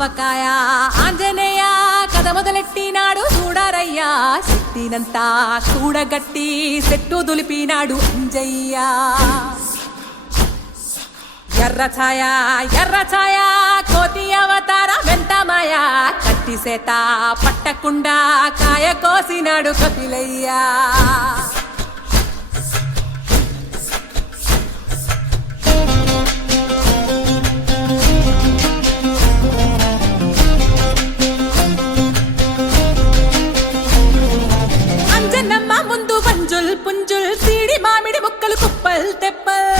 ఆవకాయ ఆంజనేయ కథ మొదలెట్టినాడు చూడారయ్యా శక్తినంతా చూడగట్టి సెట్టు దులిపినాడు అంజయ్య ఎర్ర ఛాయ కోతి అవతార వెంటమాయ కత్తి సేత పట్టకుండా కాయ కోసినాడు కపిలయ్యా అంజనమ్మ ముందు వంజుల్ పుంజుల్ సీడి మామిడి ముక్కలు కుప్పల్ తెప్పల్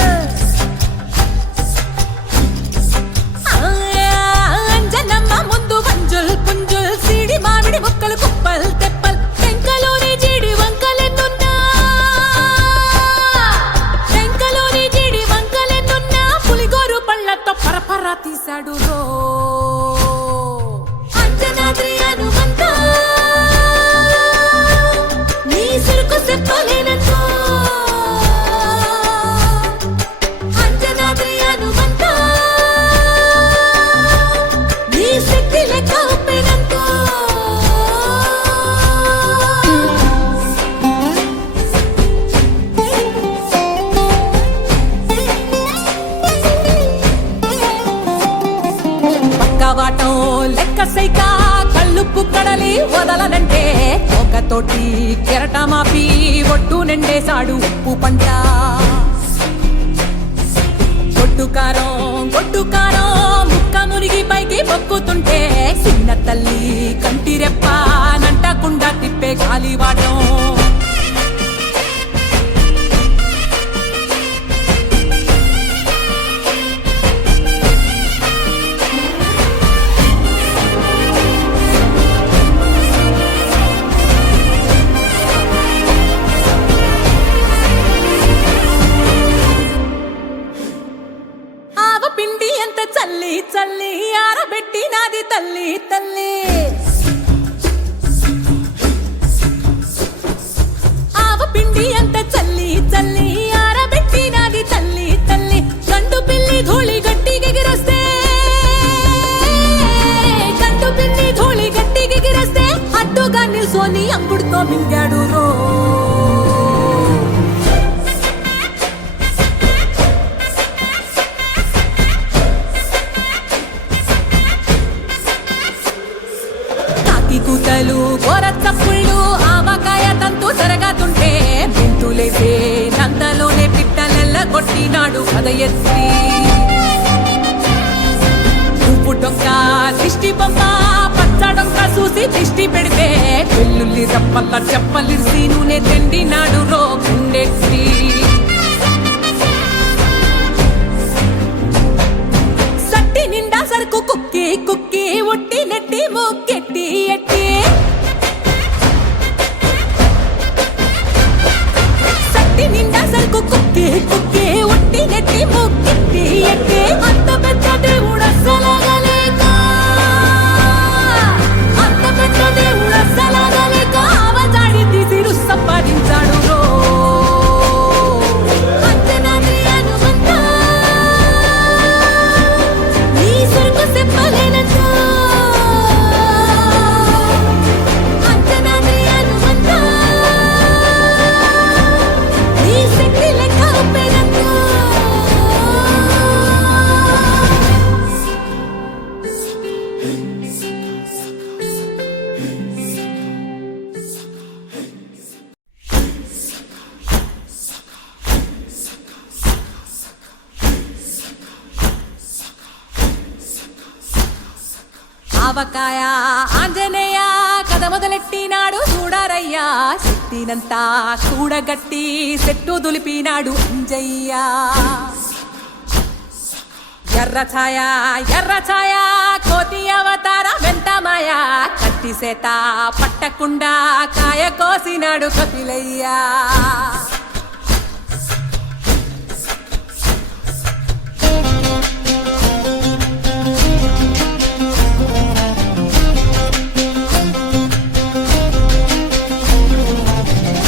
అంజనమ్మ ముందు వంజుల్ పుంజుల్ సీడి మామిడి ముక్కలు కుప్పల్ తెప్పల్ టెంకలోని జీడి వంకలెన్నున్నా పులిగోరు పళ్ళతో పరపర తీశాడు రో అంజనాద్రి హనుమంత నీ సిరుకు చెప్పలేనంతో అంజనాద్రి హనుమంత నీ శక్తి లెక్క ఒప్పినంతో పక్కవాటం లెక్క సైక కళ్ళుప్పు కడలి వదలనంటే ఒకతోటి కెరటమాపి ఒట్టు నిండేశాడు ఉప్పు పంట గొడ్డు కారం ముక్క మురిగి పైకి మొక్కుతుంటే చిన్న తల్లి కంటి రెప్ప నంటకుండా తిప్పే గాలివాటం పిండి ఎంత చల్లి చల్లి ఆరబెట్టి నాది తల్లి తల్లి ఆవ పిండి ఎంత చల్లి చల్లి ఆరబెట్టి నాది తల్లి తల్లి గండు పిల్లి ధూళి గట్టిగెగిరస్తే అడ్డుగా నిల్సోని అంగుడుతో మింగాడు రో కూతలు గోరచ్చప్పుళ్ళు ఆవకాయ తంతు జరగతుంటే మెంతులేసే నందలోనే పిట్టలెల్ల కొట్టినాడు కథ ఎత్తి ఉప్పు డొక్క దిష్టి బొమ్మ పచ్చడొక్క చూసి దిష్టి పెడితే వెల్లుల్లి రప్పల్ల చెప్పలిసి నూనె తెండినాడు రో గుండెత్తి సట్టి నిండా సరుకు కుక్కి కుక్కి ఒట్టి నెట్టి మొక్కెట్టి ఎట్టి సట్టి నిండా సరుకు కుక్కి కుక్కి ఒట్టి నెట్టి మొక్కెట్టి ఎట్టి అంత పెద్ద దేవుడు అస్సలాగలేక ఆవజాడి తీసి సంపాదించాడు రో అంజనాద్రి హనుమంత నీ సురుకు చెప్పలేనంతో అంజనాద్రి హనుమంత నీ శక్తి లెక్క ఒప్పినంతో ఆవకాయ ఆంజనేయ కథ మొదలెట్టినాడు చూడారయ్యా శక్తినంతా చూడగట్టి సెట్టు దులిపినాడు అంజయ్య ఎర్ర ఛాయ కోతి అవతార వెంటమాయ కత్తి సేత పట్టకుండా కాయ కోసినాడు కపిలయ్యా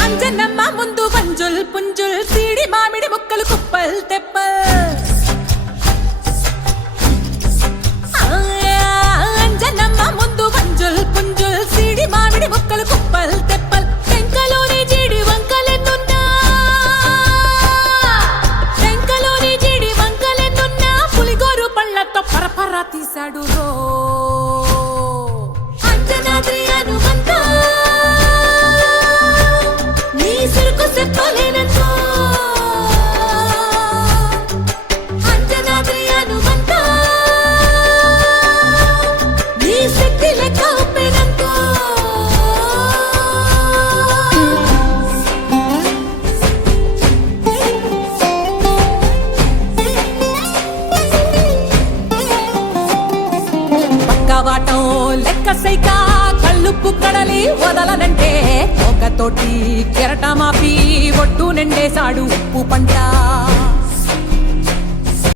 అంజనమ్మ ముందు వంజుల్ పుంజుల్ సీడి మామిడి ముక్కలు కుప్పల్ తెప్పల్ తోటి కెరటమాపి ఒట్టు నిండేశాడు ఉప్పు పంట